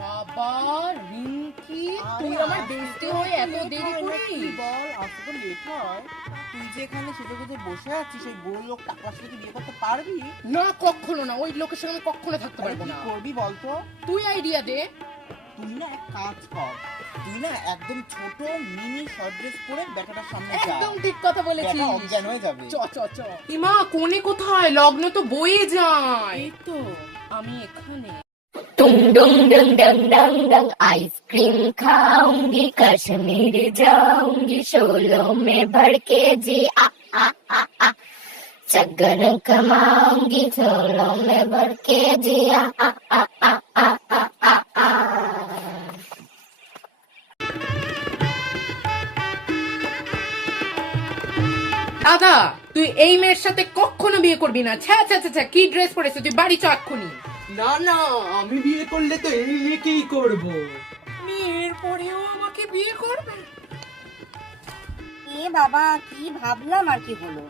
বাবা রিঙ্কি, তুই আমার বেস্টি হয়ে এত দেরি করিস? বল, আজকে তো লেট হয়। তুই যে এখানে সেজে গুজে বসে আছিস, সেই বড় লোক টাকলার সাথে কি বিয়ে করতে পারবি? না, কখনো না, ওই লোকের সঙ্গে আমি কখনো থাকতে আরে পারবো কি না। করবি বলতো? তুই আইডিয়া দে। তুই না এক কাজ কর, তুই না একদম ছোট মিনি শর্ট ড্রেস পরে ব্যাটাটার সামনে যা, একদম ঠিক কথা বলেছিস। ব্যাটা অজ্ঞান হয়ে যাবে। চ চ চ। ইমা, কোনে কোথায়? লগ্ন তো বয়ে যায়। এই তো আমি এখানে। तुम डुंग डुंग डंग डंग डंग आइसक्रीम खाऊंगी कश्मीर जाऊंगी शोलों में भर के जी आ आ आ आ चक्कर कमाऊंगी शोलों में भर के जी आ आ आ आ आ आ आ आ দাদা, তুই এই মেয়ের সাথে কখনো বিয়ে করবি না। ছ্যা ছ্যা ছ্যা, কি ড্রেস পরেছিস তুই? বাড়ি চ এক্ষুনি। না না, আমি বিয়ে করলে তো এই মেয়েকেই করব। বিয়ের পরেও আমাকে বিয়ে করবে? এ বাবা, কি ভাবলাম আর কি হলো।